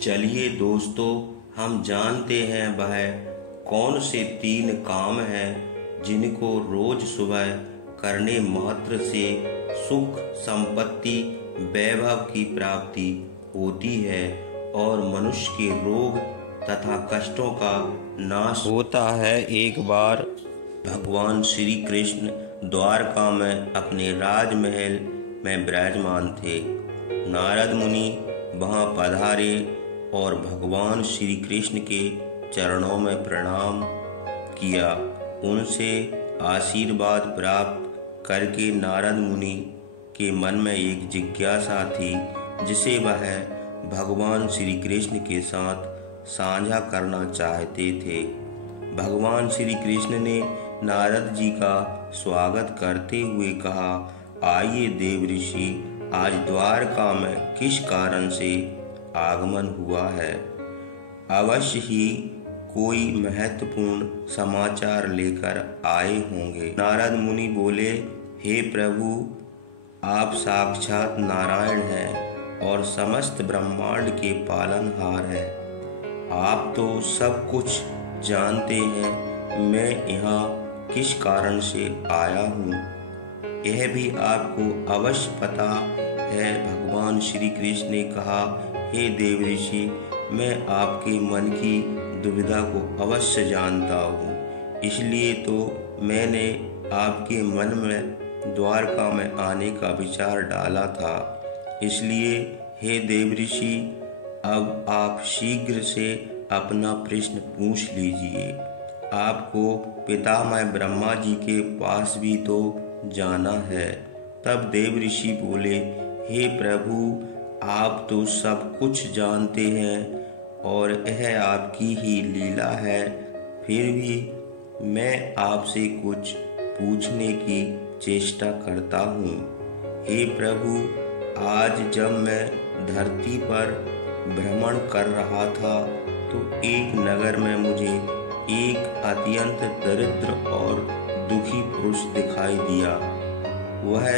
चलिए दोस्तों, हम जानते हैं वह कौन से 3 काम हैं जिनको रोज सुबह करने मात्र से सुख, संपत्ति, वैभव की प्राप्ति होती है और मनुष्य के रोग तथा कष्टों का नाश होता है। एक बार भगवान श्री कृष्ण द्वारका में अपने राजमहल में विराजमान थे। नारद मुनि वहां पधारे और भगवान श्री कृष्ण के चरणों में प्रणाम किया। उनसे आशीर्वाद प्राप्त करके नारद मुनि के मन में एक जिज्ञासा थी जिसे वह भगवान श्री कृष्ण के साथ साझा करना चाहते थे। भगवान श्री कृष्ण ने नारद जी का स्वागत करते हुए कहा, आइए देव ऋषि, आज द्वारका में किस कारण से आगमन हुआ है? अवश्य ही कोई महत्वपूर्ण समाचार लेकर आए होंगे। नारद मुनि बोले, हे प्रभु, आप साक्षात नारायण हैं और समस्त ब्रह्मांड के पालनहार हैं। आप तो सब कुछ जानते हैं। मैं यहाँ किस कारण से आया हूँ यह भी आपको अवश्य पता है। भगवान श्री कृष्ण ने कहा, हे देव ऋषि, मैं आपके मन की दुविधा को अवश्य जानता हूँ, इसलिए तो मैंने आपके मन में द्वारका में आने का विचार डाला था। इसलिए हे देव ऋषि, अब आप शीघ्र से अपना प्रश्न पूछ लीजिए। आपको पितामह ब्रह्मा जी के पास भी तो जाना है। तब देव ऋषि बोले, हे प्रभु, आप तो सब कुछ जानते हैं और यह आपकी ही लीला है, फिर भी मैं आपसे कुछ पूछने की चेष्टा करता हूँ। हे प्रभु, आज जब मैं धरती पर भ्रमण कर रहा था तो एक नगर में मुझे एक अत्यंत दरिद्र और दुखी पुरुष दिखाई दिया। वह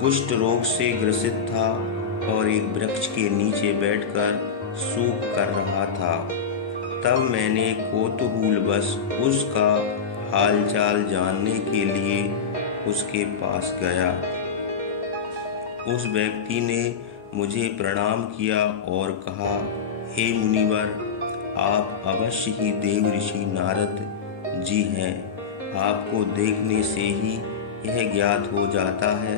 कुष्ठ रोग से ग्रसित था और एक वृक्ष के नीचे बैठकर सूख कर रहा था। तब मैंने कौतूहलवश उसका हालचाल जानने के लिए उसके पास गया। उस व्यक्ति ने मुझे प्रणाम किया और कहा, हे मुनिवर, आप अवश्य ही देव ऋषि नारद जी हैं। आपको देखने से ही यह ज्ञात हो जाता है।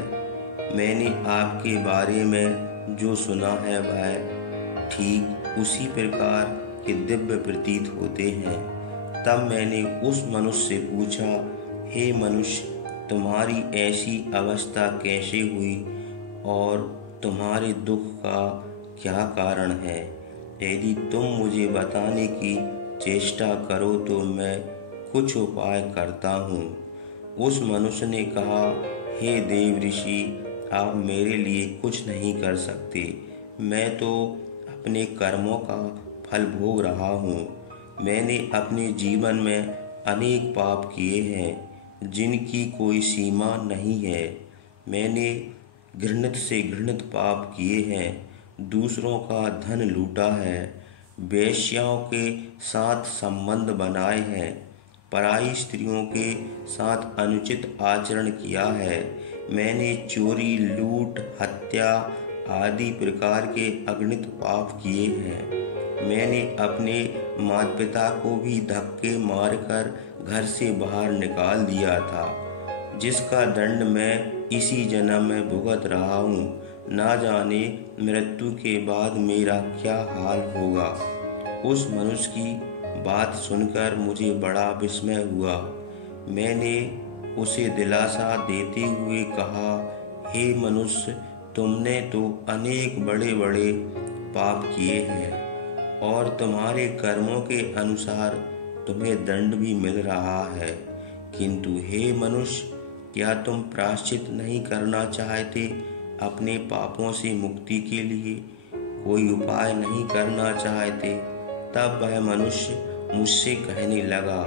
मैंने आपके बारे में जो सुना है वह ठीक उसी प्रकार के दिव्य प्रतीत होते हैं। तब मैंने उस मनुष्य से पूछा, हे मनुष्य, तुम्हारी ऐसी अवस्था कैसे हुई और तुम्हारे दुख का क्या कारण है? यदि तुम मुझे बताने की चेष्टा करो तो मैं कुछ उपाय करता हूँ। उस मनुष्य ने कहा, हे देव ऋषि, आप मेरे लिए कुछ नहीं कर सकते। मैं तो अपने कर्मों का फल भोग रहा हूँ। मैंने अपने जीवन में अनेक पाप किए हैं जिनकी कोई सीमा नहीं है। मैंने घृणित से घृणित पाप किए हैं, दूसरों का धन लूटा है, वेश्याओं के साथ संबंध बनाए हैं, पराई स्त्रियों के साथ अनुचित आचरण किया है। मैंने चोरी, लूट, हत्या आदि प्रकार के अगणित पाप किए हैं। मैंने अपने माता पिता को भी धक्के मारकर घर से बाहर निकाल दिया था, जिसका दंड मैं इसी जन्म में भुगत रहा हूँ। ना जाने मृत्यु के बाद मेरा क्या हाल होगा। उस मनुष्य की बात सुनकर मुझे बड़ा विस्मय हुआ। मैंने उसे दिलासा देते हुए कहा, हे मनुष्य, तुमने तो अनेक बड़े बड़े पाप किए हैं और तुम्हारे कर्मों के अनुसार तुम्हें दंड भी मिल रहा है, किंतु हे मनुष्य, क्या तुम प्रायश्चित नहीं करना चाहते? अपने पापों से मुक्ति के लिए कोई उपाय नहीं करना चाहते? तब वह मनुष्य मुझसे कहने लगा,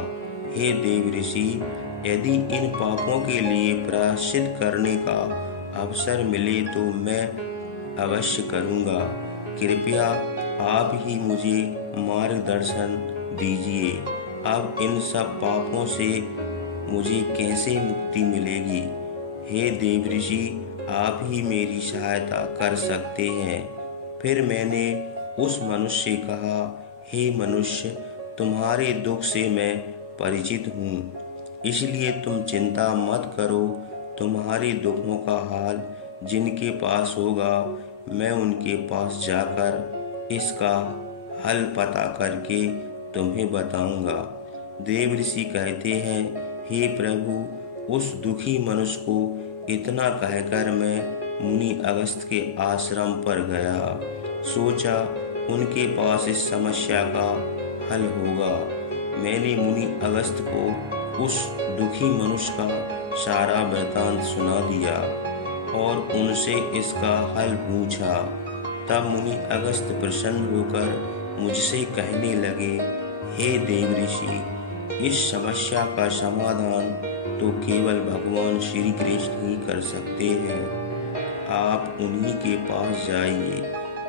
हे देव ऋषि, यदि इन पापों के लिए प्रायश्चित करने का अवसर मिले तो मैं अवश्य करूँगा। कृपया आप ही मुझे मार्गदर्शन दीजिए। अब इन सब पापों से मुझे कैसे मुक्ति मिलेगी? हे देवऋषि, आप ही मेरी सहायता कर सकते हैं। फिर मैंने उस मनुष्य से कहा, हे मनुष्य, तुम्हारे दुख से मैं परिचित हूँ, इसलिए तुम चिंता मत करो। तुम्हारे दुखों का हाल जिनके पास होगा, मैं उनके पास जाकर इसका हल पता करके तुम्हें बताऊंगा। देवऋषि कहते हैं, हे प्रभु, उस दुखी मनुष्य को इतना कहकर मैं मुनि अगस्त के आश्रम पर गया। सोचा उनके पास इस समस्या का हल होगा। मैंने मुनि अगस्त को उस दुखी मनुष्य का सारा वृतांत सुना दिया और उनसे इसका हल पूछा। तब मुनि अगस्त प्रसन्न होकर मुझसे कहने लगे, हे देवऋषि, इस समस्या का समाधान तो केवल भगवान श्री कृष्ण ही कर सकते हैं। आप उन्हीं के पास जाइए,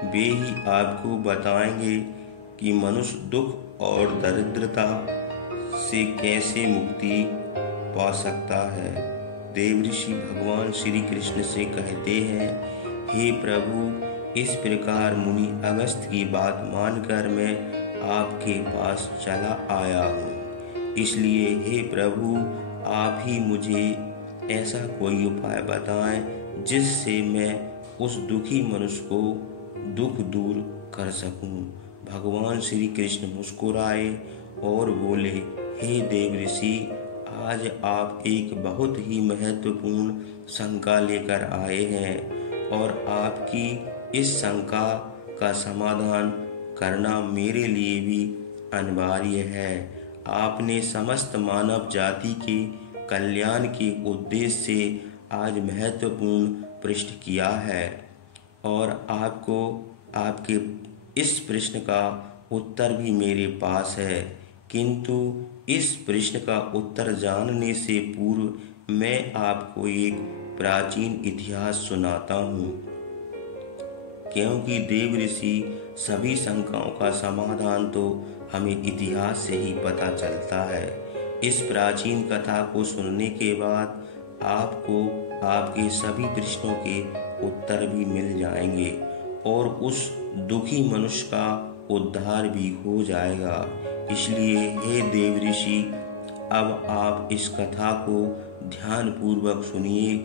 वे ही आपको बताएंगे कि मनुष्य दुख और दरिद्रता से कैसे मुक्ति पा सकता है। देवऋषि भगवान श्री कृष्ण से कहते हैं, हे प्रभु, इस प्रकार मुनि अगस्त की बात मानकर मैं आपके पास चला आया हूँ। इसलिए हे प्रभु, आप ही मुझे ऐसा कोई उपाय बताएं जिससे मैं उस दुखी मनुष्य को दुख दूर कर सकूं। भगवान श्री कृष्ण मुस्कुराए और बोले, हे देवऋषि, आज आप एक बहुत ही महत्वपूर्ण शंका लेकर आए हैं और आपकी इस शंका का समाधान करना मेरे लिए भी अनिवार्य है। आपने समस्त मानव जाति के कल्याण के उद्देश्य से आज महत्वपूर्ण प्रश्न किया है और आपको आपके इस प्रश्न का उत्तर भी मेरे पास है, किंतु इस प्रश्न का उत्तर जानने से पूर्व मैं आपको एक प्राचीन इतिहास सुनाता हूँ, क्योंकि देवऋषि सभी शंकाओं का समाधान तो हमें इतिहास से ही पता चलता है। इस प्राचीन कथा को सुनने के बाद आपको आपके सभी प्रश्नों के उत्तर भी मिल जाएंगे और उस दुखी मनुष्य का उद्धार भी हो जाएगा। इसलिए हे देवऋषि, अब आप इस कथा को ध्यानपूर्वक सुनिए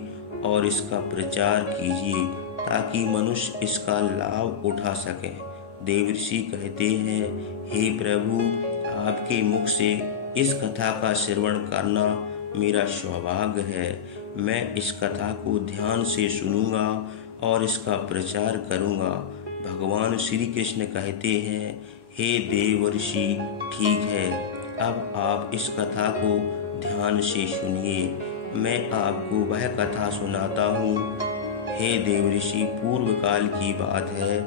और इसका प्रचार कीजिए ताकि मनुष्य इसका लाभ उठा सके। देवऋषि कहते हैं, हे प्रभु, आपके मुख से इस कथा का श्रवण करना मेरा सौभाग्य है। मैं इस कथा को ध्यान से सुनूंगा और इसका प्रचार करूंगा। भगवान श्री कृष्ण कहते हैं, हे देवर्षि, ठीक है, अब आप इस कथा को ध्यान से सुनिए। मैं आपको वह कथा सुनाता हूँ। हे देवर्षि, पूर्व काल की बात है।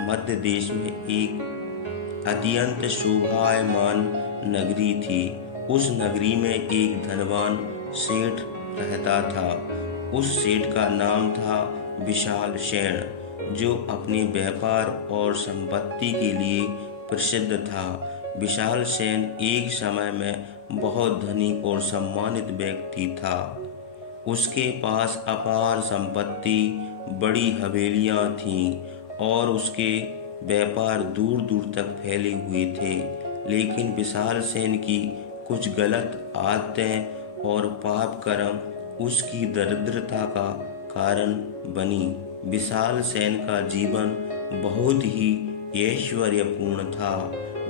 मध्य देश में एक अत्यंत शोभायमान नगरी थी। उस नगरी में एक धनवान सेठ रहता था। उस सेठ का नाम था विशाल सेन, जो अपने व्यापार और संपत्ति के लिए प्रसिद्ध था। विशाल सेन एक समय में बहुत धनी और सम्मानित व्यक्ति था। उसके पास अपार संपत्ति, बड़ी हवेलियां थीं और उसके व्यापार दूर दूर तक फैले हुए थे। लेकिन विशाल सेन की कुछ गलत आदतें और पाप कर्म उसकी दरिद्रता का कारण बनी। विशाल सेन का जीवन बहुत ही ऐश्वर्यपूर्ण था।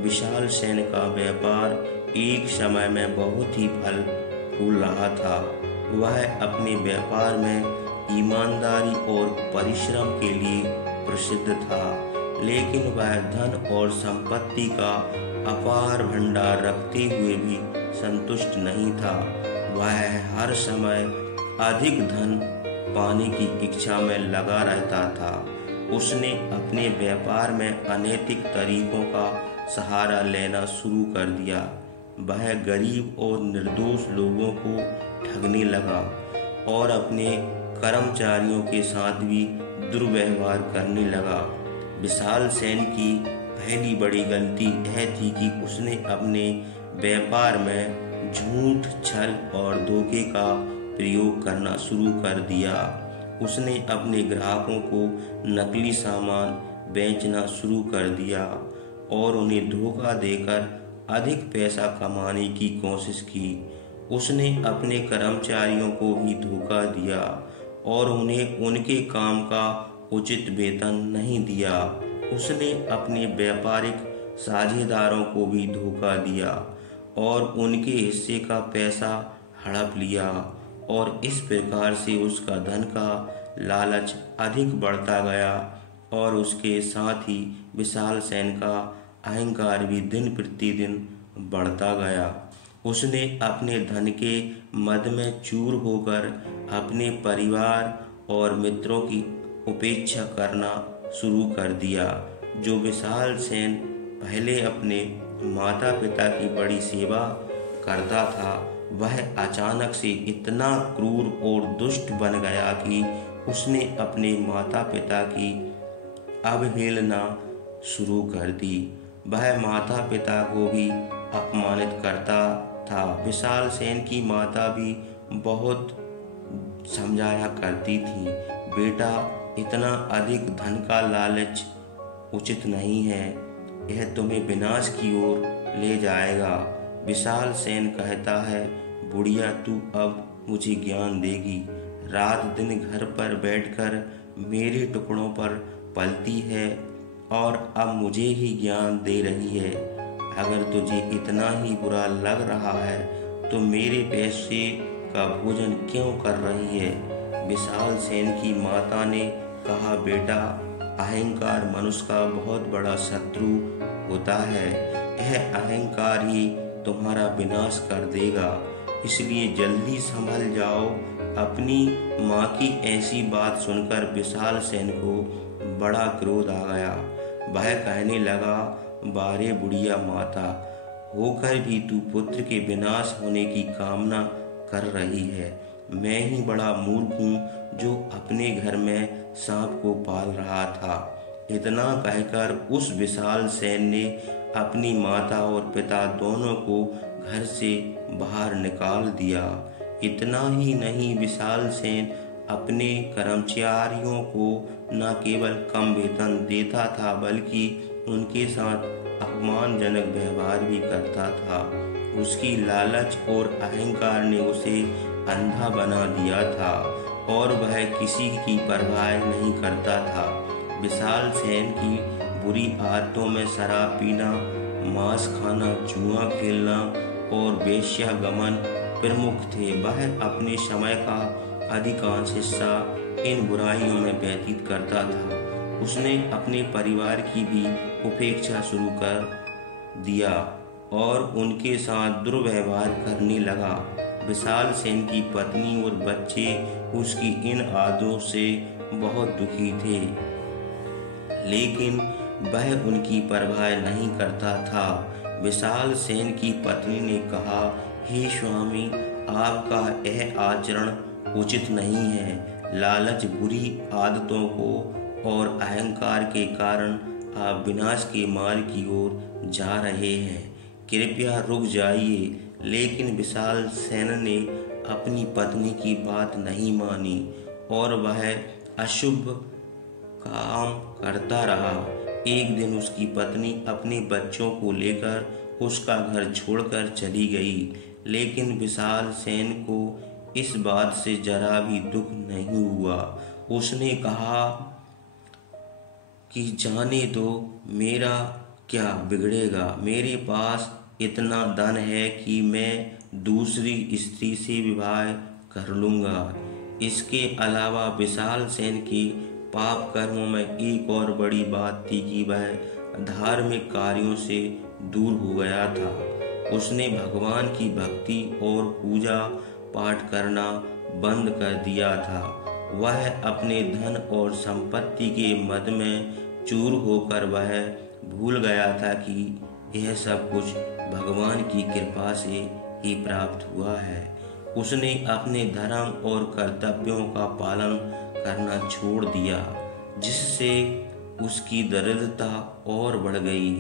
विशाल सेन का व्यापार एक समय में बहुत ही फल फूल रहा था। वह अपने व्यापार में ईमानदारी और परिश्रम के लिए प्रसिद्ध था, लेकिन वह धन और संपत्ति का अपार भंडार रखते हुए भी संतुष्ट नहीं था। वह हर समय अधिक धन पाने की इच्छा में लगा रहता था। उसने अपने व्यापार में अनैतिक तरीकों का सहारा लेना शुरू कर दिया। वह गरीब और निर्दोष लोगों को ठगने लगा और अपने कर्मचारियों के साथ भी दुर्व्यवहार करने लगा। विशाल सेन की पहली बड़ी गलती यह थी कि उसने अपने व्यापार में झूठ, छल और धोखे का प्रयोग करना शुरू कर दिया। उसने अपने ग्राहकों को नकली सामान बेचना शुरू कर दिया और उन्हें धोखा देकर अधिक पैसा कमाने की कोशिश की। उसने अपने कर्मचारियों को भी धोखा दिया और उन्हें उनके काम का उचित वेतन नहीं दिया। उसने अपने व्यापारिक साझेदारों को भी धोखा दिया और उनके हिस्से का पैसा हड़प लिया और इस प्रकार से उसका धन का लालच अधिक बढ़ता गया और उसके साथ ही विशाल सेन का अहंकार भी दिन प्रतिदिन बढ़ता गया। उसने अपने धन के मद में चूर होकर अपने परिवार और मित्रों की उपेक्षा करना शुरू कर दिया। जो विशाल सेन पहले अपने माता पिता की बड़ी सेवा करता था, वह अचानक से इतना क्रूर और दुष्ट बन गया कि उसने अपने माता पिता की अवहेलना शुरू कर दी। वह माता पिता को भी अपमानित करता था। विशाल सेन की माता भी बहुत समझाया करती थी, बेटा इतना अधिक धन का लालच उचित नहीं है, यह तुम्हें विनाश की ओर ले जाएगा। विशाल सेन कहता है, बुढ़िया तू अब मुझे ज्ञान देगी, रात दिन घर पर बैठकर मेरे टुकड़ों पर पलती है और अब मुझे ही ज्ञान दे रही है। अगर तुझे इतना ही बुरा लग रहा है तो मेरे पैसे का भोजन क्यों कर रही है। विशाल सेन की माता ने कहा, बेटा अहंकार मनुष्य का बहुत बड़ा शत्रु होता है, यह अहंकार ही तुम्हारा विनाश कर देगा, इसलिए जल्दी संभल जाओ। अपनी माँ की ऐसी बात सुनकर विशाल सेन को बड़ा क्रोध आ गया। वह कहने लगा, बारे बुढ़िया माता होकर भी तू पुत्र के विनाश होने की कामना कर रही है। मैं ही बड़ा मूर्ख हूँ जो अपने घर में सांप को पाल रहा था। इतना कहकर उस विशाल सेन ने अपनी माता और पिता दोनों को घर से बाहर निकाल दिया। इतना ही नहीं, विशाल सेन अपने कर्मचारियों को न केवल कम वेतन देता था बल्कि उनके साथ अपमानजनक व्यवहार भी करता था। उसकी लालच और अहंकार ने उसे अंधा बना दिया था और वह किसी की परवाह नहीं करता था। विशाल सेन की बुरी आदतों में शराब पीना, मांस खाना, जुआ खेलना और वेश्यागमन प्रमुख थे। वह अपने समय का अधिकांश हिस्सा इन बुराइयों में व्यतीत करता था। उसने अपने परिवार की भी उपेक्षा शुरू कर दिया और उनके साथ दुर्व्यवहार करने लगा। विशाल सेन की पत्नी और बच्चे उसकी इन आदतों से बहुत दुखी थे, लेकिन वह उनकी परवाह नहीं करता था। विशाल सेन की पत्नी ने कहा, हे स्वामी, आपका यह आचरण उचित नहीं है। लालच, बुरी आदतों को और अहंकार के कारण आप विनाश के मार्ग की ओर जा रहे हैं। कृपया रुक जाइए। लेकिन विशाल सेन ने अपनी पत्नी की बात नहीं मानी और वह अशुभ काम करता रहा। एक दिन उसकी पत्नी अपने बच्चों को लेकर उसका घर छोड़कर चली गई, लेकिन विशाल सेन को इस बात से जरा भी दुख नहीं हुआ। उसने कहा कि जाने दो, मेरा क्या बिगड़ेगा, मेरे पास इतना धन है कि मैं दूसरी स्त्री से विवाह कर लूँगा। इसके अलावा विशाल सेन के पाप कर्मों में एक और बड़ी बात थी कि वह धार्मिक कार्यों से दूर हो गया था। उसने भगवान की भक्ति और पूजा पाठ करना बंद कर दिया था। वह अपने धन और संपत्ति के मद में चूर होकर वह भूल गया था कि यह सब कुछ भगवान की कृपा से ही प्राप्त हुआ है। उसने अपने धर्म और कर्तव्यों का पालन करना छोड़ दिया, जिससे उसकी दरिद्रता और बढ़ गई।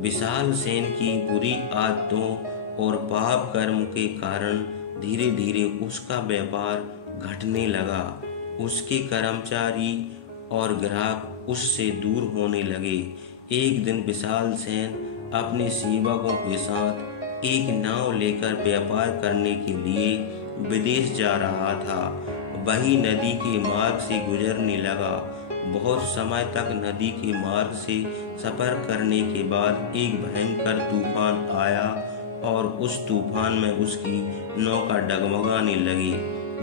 विशाल सेन की बुरी आदतों और पाप कर्म के कारण धीरे धीरे उसका व्यापार घटने लगा। उसके कर्मचारी और ग्राहक उससे दूर होने लगे। एक दिन विशाल सेन अपने सेवकों के साथ एक नाव लेकर व्यापार करने के लिए विदेश जा रहा था। वही नदी के मार्ग से गुजरने लगा। बहुत समय तक नदी के मार्ग से सफर करने के बाद एक भयंकर तूफान आया और उस तूफान में उसकी नौका डगमगाने लगी।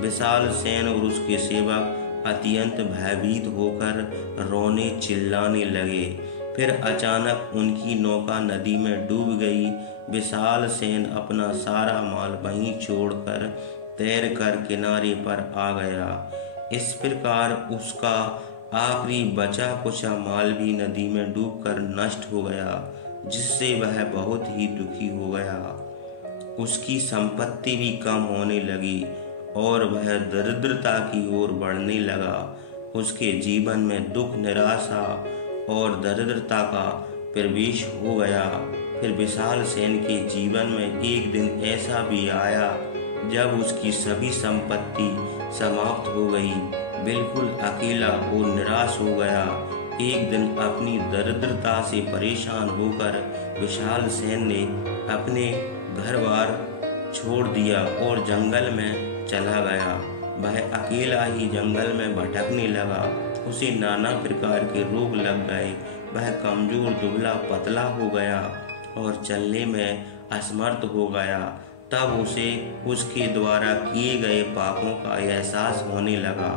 विशाल सेन और उसके सेवक अत्यंत भयभीत होकर रोने चिल्लाने लगे। फिर अचानक उनकी नौका नदी में डूब गई। विशाल सेन अपना सारा माल वहीं छोड़कर तैरकर किनारे पर आ गया। इस प्रकार उसका आखिरी बचा कुचा माल भी नदी में डूबकर नष्ट हो गया, जिससे वह बहुत ही दुखी हो गया। उसकी संपत्ति भी कम होने लगी और वह दरिद्रता की ओर बढ़ने लगा। उसके जीवन में दुख, निराशा और दरिद्रता का प्रवेश हो गया। फिर विशाल सेन के जीवन में एक दिन ऐसा भी आया जब उसकी सभी संपत्ति समाप्त हो गई। बिल्कुल अकेला और निराश हो गया। एक दिन अपनी दरिद्रता से परेशान होकर विशाल सेन ने अपने घर बार छोड़ दिया और जंगल में चला गया। वह अकेला ही जंगल में भटकने लगा। उसे नाना प्रकार के रोग लग गए। वह कमजोर, दुबला पतला हो गया और चलने में असमर्थ हो गया। तब उसे उसके द्वारा किए गए पापों का एहसास होने लगा।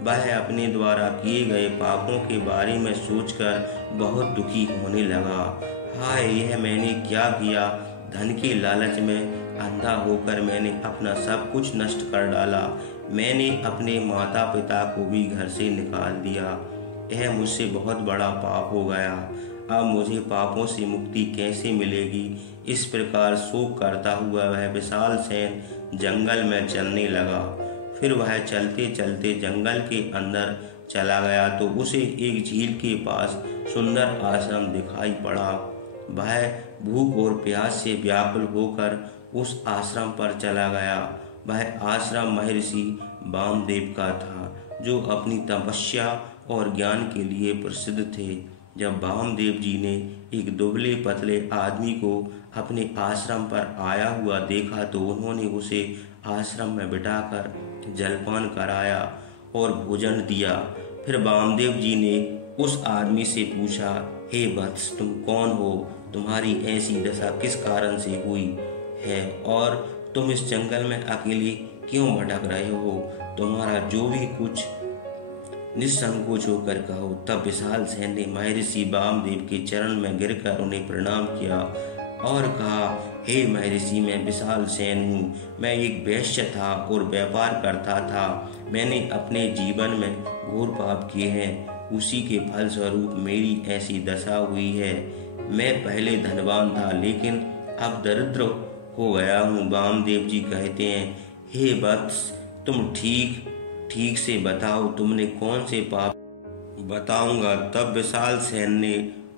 वह अपने द्वारा किए गए पापों के बारे में सोचकर बहुत दुखी होने लगा। हाय, यह मैंने क्या किया? धन के लालच में अंधा होकर मैंने अपना सब कुछ नष्ट कर डाला। मैंने अपने माता पिता को भी घर से निकाल दिया। यह मुझसे बहुत बड़ा पाप हो गया। अब मुझे पापों से मुक्ति कैसे मिलेगी? इस प्रकार शोक करता हुआ वह विशाल सेन जंगल में चलने लगा। फिर वह चलते चलते जंगल के अंदर चला गया तो उसे एक झील के पास सुंदर आश्रम दिखाई पड़ा। वह भूख और प्यास से व्याकुल होकर उस आश्रम पर चला गया। वह आश्रम महर्षि वामदेव का था, जो अपनी तपस्या और ज्ञान के लिए प्रसिद्ध थे। जब वामदेव जी ने एक दुबले पतले आदमी को अपने आश्रम पर आया हुआ देखा तो उन्होंने उसे आश्रम में बिठाकर जलपान कराया और भोजन दिया। फिर वामदेव जी ने उस आदमी से पूछा, हे वत्स, तुम कौन हो? तुम्हारी ऐसी दशा किस कारण से हुई है और तुम इस जंगल में अकेले क्यों भटक रहे हो? तुम्हारा जो भी कुछ निसंकोच होकर कहो। तब विशाल सेन ने महर्षि वामदेव के चरण में गिरकर उन्हें प्रणाम किया और कहा, हे महर्षि, मैं विशाल सेन हूँ। मैं एक वैश्य था और व्यापार करता था। मैंने अपने जीवन में घोर पाप किए हैं। उसी के फल स्वरूप मेरी ऐसी दशा हुई है। मैं पहले धनवान था, लेकिन अब दरिद्र हो गया हूँ। वामदेव जी कहते हैं, हे वत्स, तुम ठीक से बताओ, तुमने कौन से पाप? बताऊंगा। तब विशाल सेन ने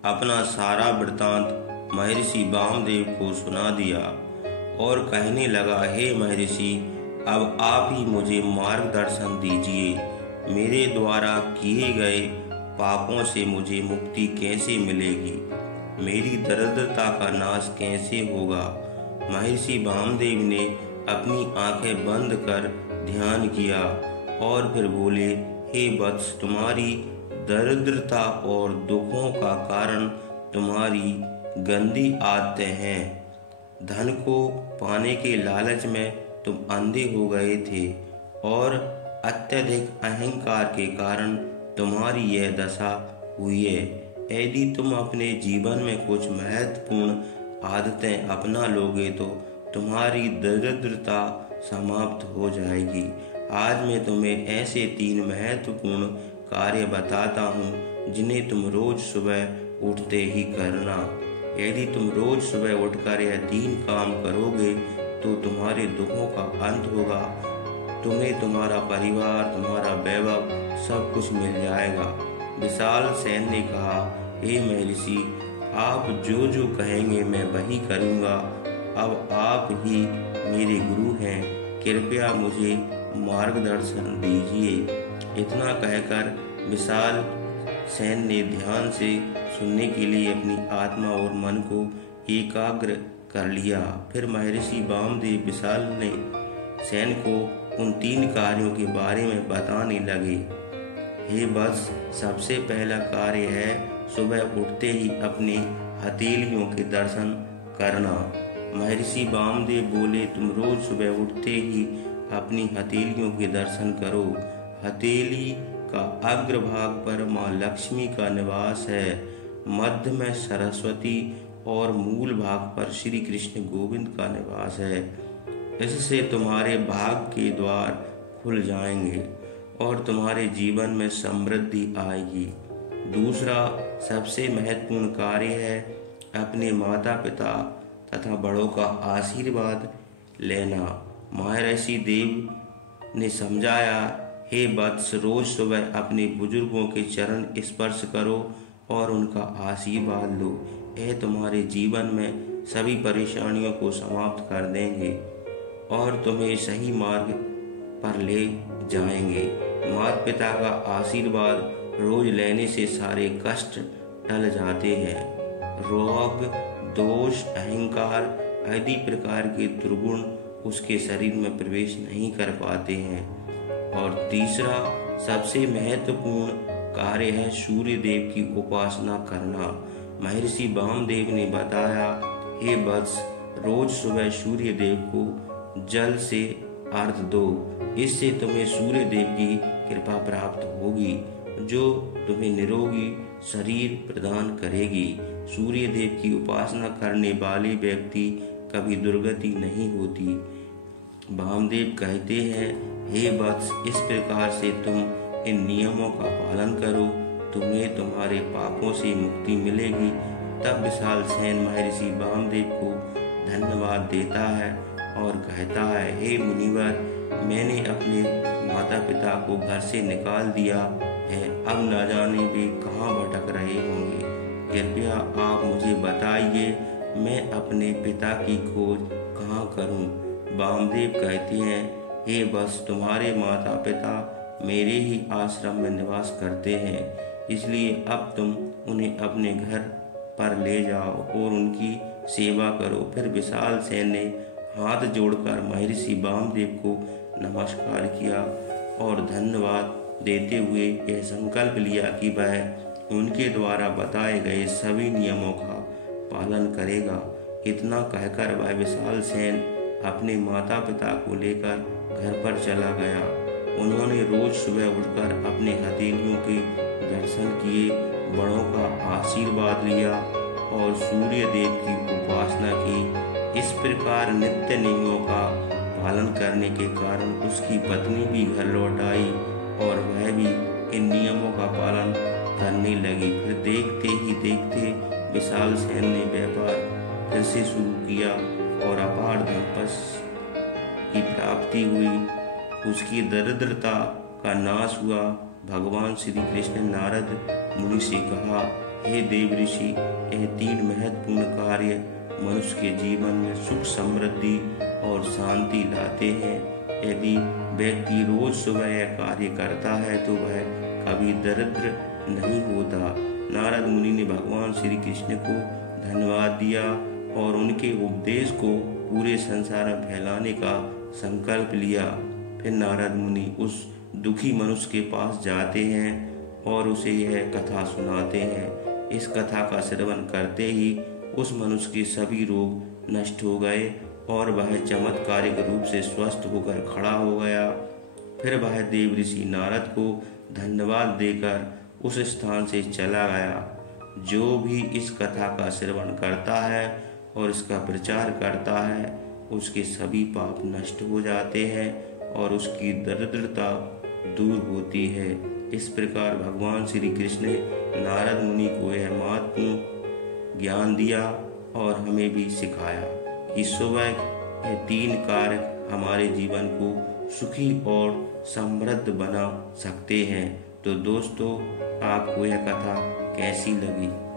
अपना सारा वृतांत महर्षि वामदेव को सुना दिया और कहने लगा, हे महर्षि, अब आप ही मुझे मार्गदर्शन दीजिए। मेरे द्वारा किए गए पापों से मुझे मुक्ति कैसे मिलेगी? मेरी दरिद्रता का नाश कैसे होगा? महर्षि वामदेव ने अपनी आंखें बंद कर ध्यान किया और फिर बोले, हे वत्स, तुम्हारी दरिद्रता और दुखों का कारण तुम्हारी गंदी आदतें हैं। धन को पाने के लालच में तुम अंधे हो गए थे और अत्यधिक अहंकार के कारण तुम्हारी यह दशा हुई है। यदि तुम अपने जीवन में कुछ महत्वपूर्ण आदतें अपना लोगे तो तुम्हारी दरिद्रता समाप्त हो जाएगी। आज मैं तुम्हें ऐसे 3 महत्वपूर्ण कार्य बताता हूँ जिन्हें तुम रोज सुबह उठते ही करना। यदि तुम रोज सुबह उठकर यह 3 काम करोगे तो तुम्हारे दुखों का अंत होगा। तुम्हें तुम्हारा परिवार, तुम्हारा वैभव सब कुछ मिल जाएगा। विशाल सेन ने कहा, हे महर्षि, आप जो जो कहेंगे मैं वही करूँगा। अब आप ही मेरे गुरु हैं, कृपया मुझे मार्गदर्शन दीजिए। इतना कहकर विशाल सेन ने ध्यान से सुनने के लिए अपनी आत्मा और मन को एकाग्र कर लिया। फिर महर्षि वामदेव विशाल ने सेन को उन 3 कार्यों के बारे में बताने लगे। हे वत्स, सबसे पहला कार्य है सुबह उठते ही अपने हथेलियों के दर्शन करना। महर्षि वामदेव बोले, तुम रोज सुबह उठते ही अपनी हथेलियों के दर्शन करो। हथेली का अग्रभाग पर माँ लक्ष्मी का निवास है, मध्य में सरस्वती और मूल भाग पर श्री कृष्ण गोविंद का निवास है। इससे तुम्हारे भाग के द्वार खुल जाएंगे और तुम्हारे जीवन में समृद्धि आएगी। दूसरा सबसे महत्वपूर्ण कार्य है अपने माता पिता तथा बड़ों का आशीर्वाद लेना। महर्षि देव ने समझाया, हे वत्स, रोज सुबह अपने बुजुर्गों के चरण स्पर्श करो और उनका आशीर्वाद लो। यह तुम्हारे जीवन में सभी परेशानियों को समाप्त कर देंगे और तुम्हें सही मार्ग पर ले जाएंगे। माता पिता का आशीर्वाद रोज लेने से सारे कष्ट टल जाते हैं। रोग, दोष, अहंकार आदि प्रकार के दुर्गुण उसके शरीर में प्रवेश नहीं कर पाते हैं। और तीसरा सबसे महत्वपूर्ण कार्य है सूर्य देव की उपासना करना। महर्षि वामदेव ने बताया, हे वत्स, रोज सुबह सूर्य देव को जल से अर्घ्य दो। इससे तुम्हें सूर्य देव की कृपा प्राप्त होगी जो तुम्हें निरोगी शरीर प्रदान करेगी। सूर्य देव की उपासना करने वाले व्यक्ति कभी दुर्गति नहीं होती। वामदेव कहते हैं, हे वत्स, इस प्रकार से तुम इन नियमों का पालन करो, तुम्हें तुम्हारे पापों से मुक्ति मिलेगी। तब विशाल सेन महर्षि वामदेव को धन्यवाद देता है और कहता है, हे मुनिवर, मैंने अपने माता पिता को घर से निकाल दिया है, अब न जाने वे कहाँ भटक रहे होंगे। कृपया आप मुझे बताइए, मैं अपने पिता की खोज कहाँ करूं? वामदेव कहते हैं, हे वत्स, तुम्हारे माता पिता मेरे ही आश्रम में निवास करते हैं, इसलिए अब तुम उन्हें अपने घर पर ले जाओ और उनकी सेवा करो। फिर विशाल सेन ने हाथ जोड़कर महर्षि वामदेव को नमस्कार किया और धन्यवाद देते हुए यह संकल्प लिया कि वह उनके द्वारा बताए गए सभी नियमों का पालन करेगा। इतना कहकर वह विशाल सेन अपने माता पिता को लेकर घर पर चला गया। उन्होंने रोज सुबह उठकर अपने हथेलियों के दर्शन किए, बड़ों का आशीर्वाद लिया और सूर्य देव की उपासना की। इस प्रकार नित्य नियमों का पालन करने के कारण उसकी पत्नी भी घर लौट आई और वह भी इन नियमों का पालन करने लगी। फिर देखते ही देखते विशाल सेन ने व्यापार फिर से शुरू किया और अपार धनपति की प्राप्ति हुई। उसकी दरिद्रता का नाश हुआ। भगवान श्री कृष्ण ने नारद मुनि से कहा, हे देव ऋषि, यह 3 महत्वपूर्ण कार्य मनुष्य के जीवन में सुख, समृद्धि और शांति लाते हैं। यदि व्यक्ति रोज सुबह यह कार्य करता है तो वह कभी दरिद्र नहीं होता। नारद मुनि ने भगवान श्री कृष्ण को धन्यवाद दिया और उनके उपदेश को पूरे संसार में फैलाने का संकल्प लिया। फिर नारद मुनि उस दुखी मनुष्य के पास जाते हैं और उसे यह कथा सुनाते हैं। इस कथा का श्रवण करते ही उस मनुष्य के सभी रोग नष्ट हो गए और वह चमत्कारिक रूप से स्वस्थ होकर खड़ा हो गया। फिर वह देव ऋषि नारद को धन्यवाद देकर उस स्थान से चला गया। जो भी इस कथा का श्रवण करता है और इसका प्रचार करता है, उसके सभी पाप नष्ट हो जाते हैं और उसकी दरिद्रता दूर होती है। इस प्रकार भगवान श्री कृष्ण ने नारद मुनि को यह महत्वपूर्ण ज्ञान दिया और हमें भी सिखाया कि सुबह ये 3 कार्य हमारे जीवन को सुखी और समृद्ध बना सकते हैं। तो दोस्तों, आपको यह कथा कैसी लगी?